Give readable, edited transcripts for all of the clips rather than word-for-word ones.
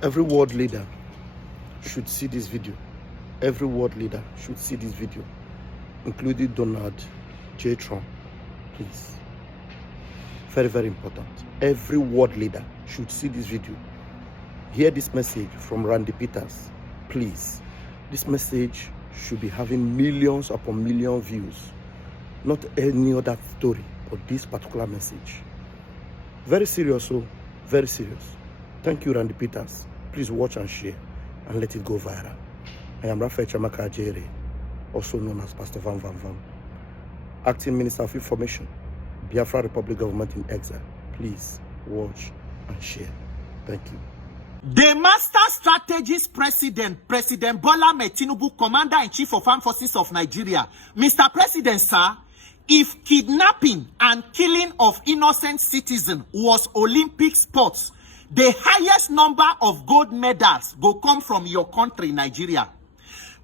Every world leader should see this video. Every world leader should see this video, including Donald J. Trump. Please. Very, very important. Every world leader should see this video. Hear this message from Rndy Peters. Please. This message should be having millions upon million views. Not any other story, but this particular message. Very serious, oh, very serious. Thank you, Rndy Peters. Please watch and share and let it go viral. I am Raphael Chamaka Ajere, also known as Pastor Van Van Van, Acting Minister of Information, Biafra Republic Government in Exile. Please watch and share. Thank you. The Master Strategist President Bola Tinubu, Commander-in-Chief of Armed Forces of Nigeria. Mr. President, sir, if kidnapping and killing of innocent citizens was Olympic sports, the highest number of gold medals will come from your country, Nigeria.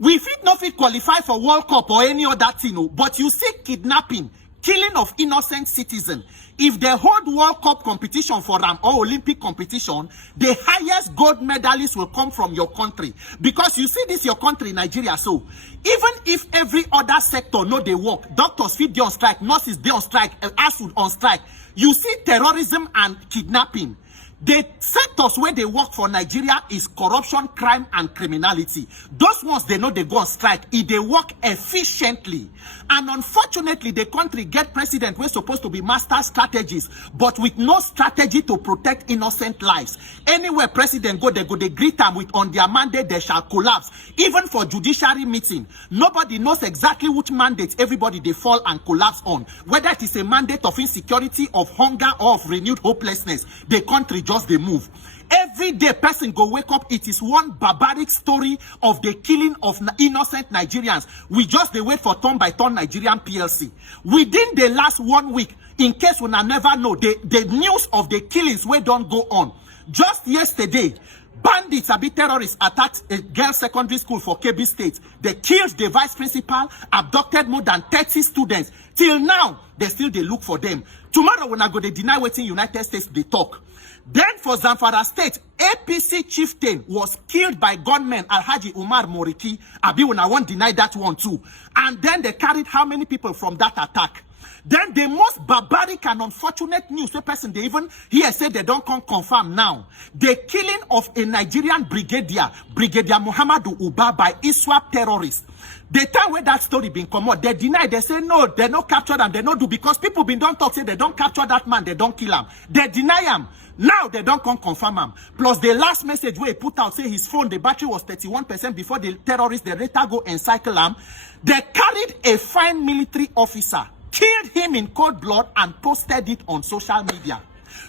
We fit not fit qualify for World Cup or any other thing, but you see kidnapping, killing of innocent citizens. If they hold World Cup competition for them or Olympic competition, the highest gold medalists will come from your country. Because you see this your country, Nigeria. So even if every other sector know they work, doctors fit on strike, nurses they on strike, ASUD on strike, you see terrorism and kidnapping. The sectors where they work for Nigeria is corruption, crime, and criminality. Those ones, they know they go on strike if they work efficiently. And unfortunately, the country get president we're supposed to be master strategists, but with no strategy to protect innocent lives. Anywhere president go, they greet them with on their mandate, they shall collapse. Even for judiciary meeting, nobody knows exactly which mandate everybody they fall and collapse on. Whether it is a mandate of insecurity, of hunger, or of renewed hopelessness, the country just they move. Every day person go wake up, it is one barbaric story of the killing of innocent Nigerians. We just they wait for turn by turn Nigerian PLC. Within the last 1 week, in case we never know, the news of the killings where don't go on. Just yesterday, bandits, terrorists attacked a girls' secondary school for Kebbi State. They killed the vice principal, abducted more than 30 students. Till now, they look for them. Tomorrow, when I go, they deny waiting United States, they talk. Then for Zamfara State, APC chieftain was killed by gunmen Alhaji Umar Moriki. Abi, when I won't deny that one too. And then they carried how many people from that attack? Then the most barbaric and unfortunate news, the person they even here said they don't confirm now. The killing of a Nigerian Brigadier Muhammadu Uba by ISWAP terrorists. The time where that story been come out, they deny, they say no, they not capture them, they not do, because people been don't talk, say they don't capture that man, they don't kill him. They deny him. Now they don't come confirm him. Plus the last message where he put out, say his phone, the battery was 31% before the terrorists, they later go encircle him. They carried a fine military officer, killed him in cold blood, and posted it on social media.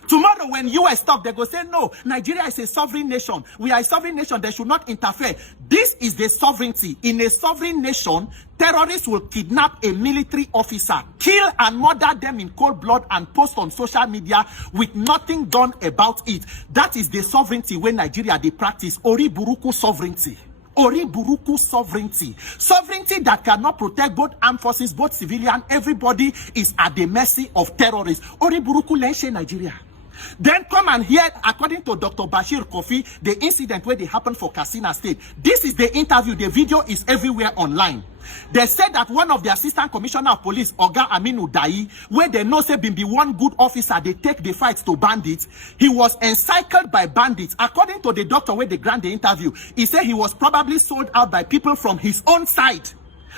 Tomorrow when US talk, they go say, no, Nigeria is a sovereign nation. We are a sovereign nation. They should not interfere. This is the sovereignty. In a sovereign nation, terrorists will kidnap a military officer, kill and murder them in cold blood, and post on social media with nothing done about it. That is the sovereignty when Nigeria, they practice Oriburuku sovereignty. Oriburuku sovereignty. Sovereignty that cannot protect both armed forces, both civilian. Everybody is at the mercy of terrorists. Oriburuku Lenshe Nigeria. Then come and hear, according to Dr. Bashir Kofi, the incident where they happened for Katsina State. This is the interview. The video is everywhere online. They said that one of the assistant commissioner of police, Oga Aminu Dai, where they know say be one good officer, they take the fights to bandits. He was encircled by bandits. According to the doctor where they grant the interview, he said he was probably sold out by people from his own side.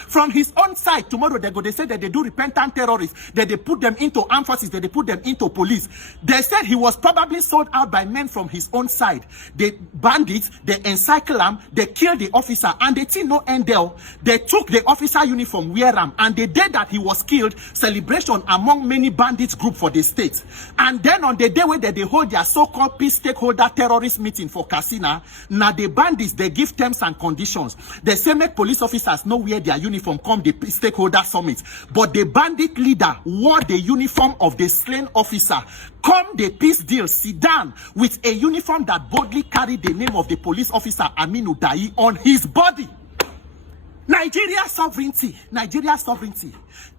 From his own side, tomorrow they say that they do repentant terrorists, that they put them into armed forces, that they put them into police. They said he was probably sold out by men from his own side. The bandits, they encircle him, they kill the officer, and they see no end there. They took the officer uniform, wear him, and the day that he was killed, celebration among many bandits group for the state. And then on the day where they hold their so-called peace stakeholder terrorist meeting for Katsina, now the bandits, they give terms and conditions. They say make police officers know where their uniform come the stakeholder summit, but the bandit leader wore the uniform of the slain officer. Come the peace deal, sit down with a uniform that boldly carried the name of the police officer Aminu Dai on his body. Nigeria sovereignty. Nigeria sovereignty.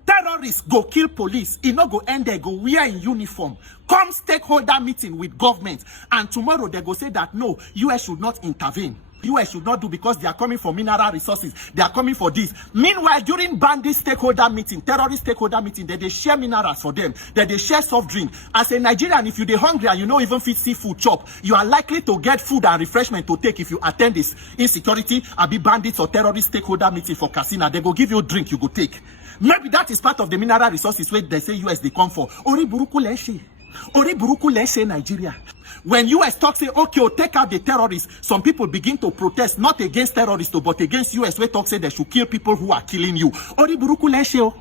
terrorists go kill police, e no go end there, go wear in uniform, come stakeholder meeting with government, and tomorrow they go say that no, US should not intervene. US should not do because they are coming for mineral resources. They are coming for this. Meanwhile, during bandit stakeholder meeting, terrorist stakeholder meeting, they share minerals for them. They share soft drink. As a Nigerian, if you're hungry and you know even fit seafood chop, you are likely to get food and refreshment to take if you attend this insecurity, be bandits or terrorist stakeholder meeting for casino. They go give you a drink, you go take. Maybe that is part of the mineral resources where they say US they come for. Ori buruku leshe Nigeria. When US talk say, okay, we'll take out the terrorists, some people begin to protest, not against terrorists, but against US, where talk say they should kill people who are killing you. Ori buruku leshe.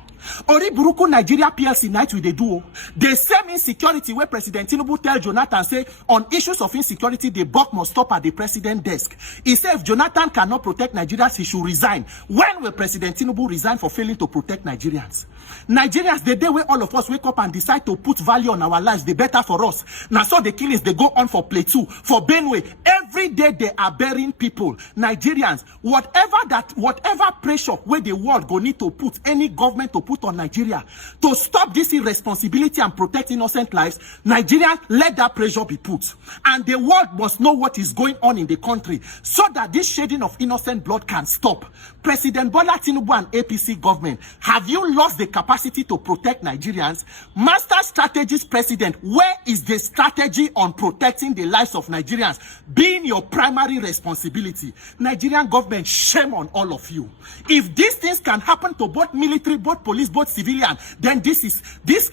Ori buruku Nigeria PLC night with the duo. The same insecurity where President Tinubu tell Jonathan say on issues of insecurity the buck must stop at the president desk. He said if Jonathan cannot protect Nigerians, he should resign. When will President Tinubu resign for failing to protect Nigerians? Nigerians, the day where all of us wake up and decide to put value on our lives, the better for us. Now so the killings they go on for Plateau, for Benue. Every day they are burying people. Nigerians, whatever pressure where the world go need to put, any government to put on Nigeria to stop this irresponsibility and protect innocent lives, Nigerians, let that pressure be put. And the world must know what is going on in the country so that this shedding of innocent blood can stop. President Bola Tinubu and APC government, have you lost the capacity to protect Nigerians? Master strategist president, where is the strategy on protecting the lives of Nigerians being your primary responsibility? Nigerian government, shame on all of you. If these things can happen to both military, both police, both civilian, then this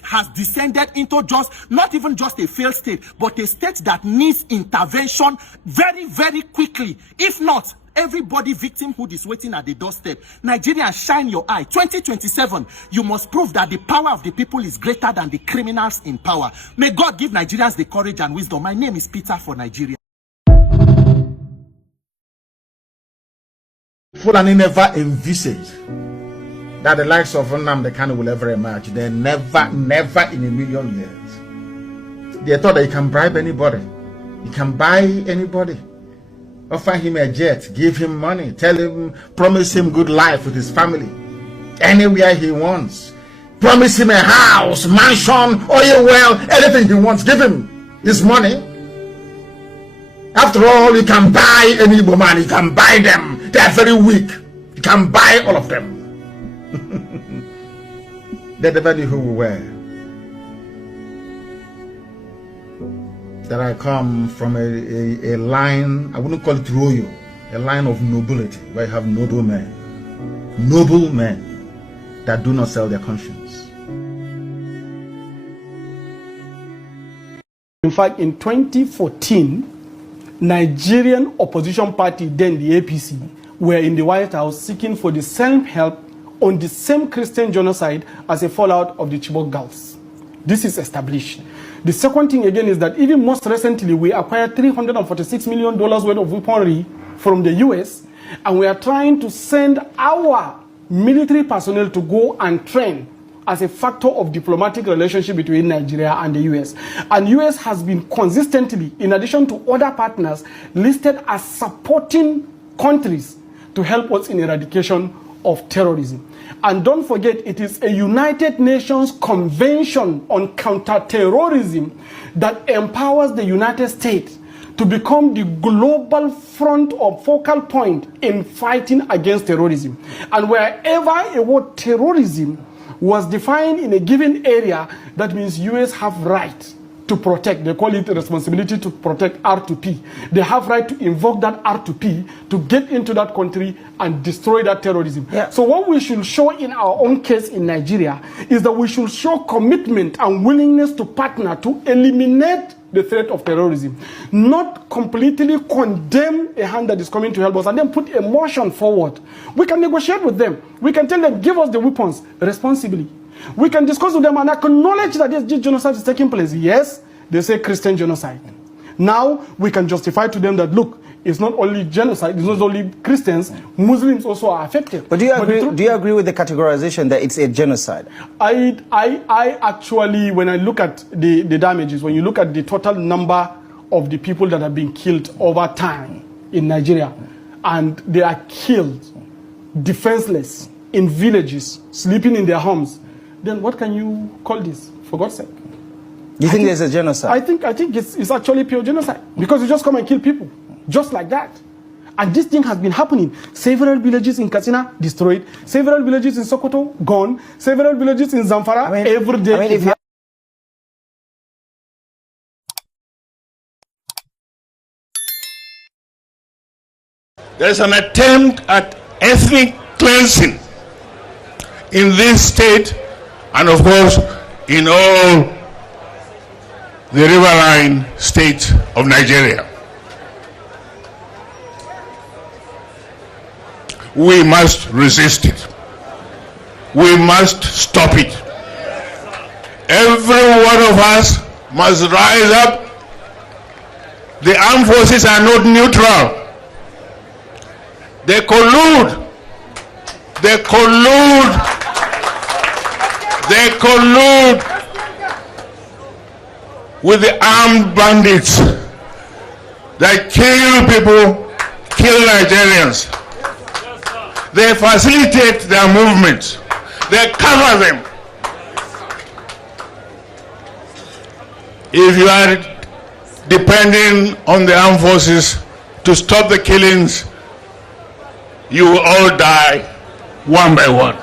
has descended into not even just a failed state, but a state that needs intervention very, very quickly. If not, everybody victimhood is waiting at the doorstep. Nigerians, shine your eye. 2027, you must prove that the power of the people is greater than the criminals in power. May God give Nigerians the courage and wisdom. My name is Peter for Nigeria. Fulani never envisaged that the likes of Nnamdi Kanu will ever emerge. They never in a million years. They thought that you can bribe anybody. You can buy anybody. Offer him a jet, give him money, tell him, promise him good life with his family, anywhere he wants. Promise him a house, mansion, oil well, anything he wants. Give him his money. After all, you can buy any Igbo man, you can buy them. They are very weak. You can buy all of them. They never knew who we were. That I come from a line, I wouldn't call it royal, a line of nobility, where you have noble men that do not sell their conscience. In fact, in 2014, Nigerian opposition party, then the APC, were in the White House seeking for the same help on the same Christian genocide as a fallout of the Chibok girls. This is established. The second thing again is that even most recently, we acquired $346 million worth of weaponry from the US, and we are trying to send our military personnel to go and train as a factor of diplomatic relationship between Nigeria and the US. And US has been consistently, in addition to other partners, listed as supporting countries to help us in eradication of terrorism. And don't forget, it is a United Nations Convention on Counterterrorism that empowers the United States to become the global front or focal point in fighting against terrorism. And wherever a word terrorism was defined in a given area, that means US have right to protect. They call it a responsibility to protect R2P. They have right to invoke that R2P to get into that country and destroy that terrorism. Yeah. So what we should show in our own case in Nigeria is that we should show commitment and willingness to partner to eliminate the threat of terrorism, not completely condemn a hand that is coming to help us and then put a motion forward. We can negotiate with them. We can tell them, give us the weapons responsibly. We can discuss with them and acknowledge that this genocide is taking place. Yes, they say Christian genocide. Now we can justify to them that, look, it's not only genocide, it's not only Christians, Muslims also are affected. But do you agree with the categorization that it's a genocide? I actually, when I look at the damages, when you look at the total number of the people that have been killed over time in Nigeria, and they are killed defenseless in villages, sleeping in their homes, then what can you call this, for God's sake? You think there's a genocide? I think it's actually pure genocide, because you just come and kill people, just like that. And this thing has been happening. Several villages in Katsina destroyed, several villages in Sokoto gone, several villages in Zamfara every day. There's an attempt at ethnic cleansing in this state and, of course, in all the riverine states of Nigeria. We must resist it. We must stop it. Every one of us must rise up. The armed forces are not neutral. They collude. They collude. They collude with the armed bandits that kill people, kill Nigerians. They facilitate their movements. They cover them. If you are depending on the armed forces to stop the killings, you will all die one by one.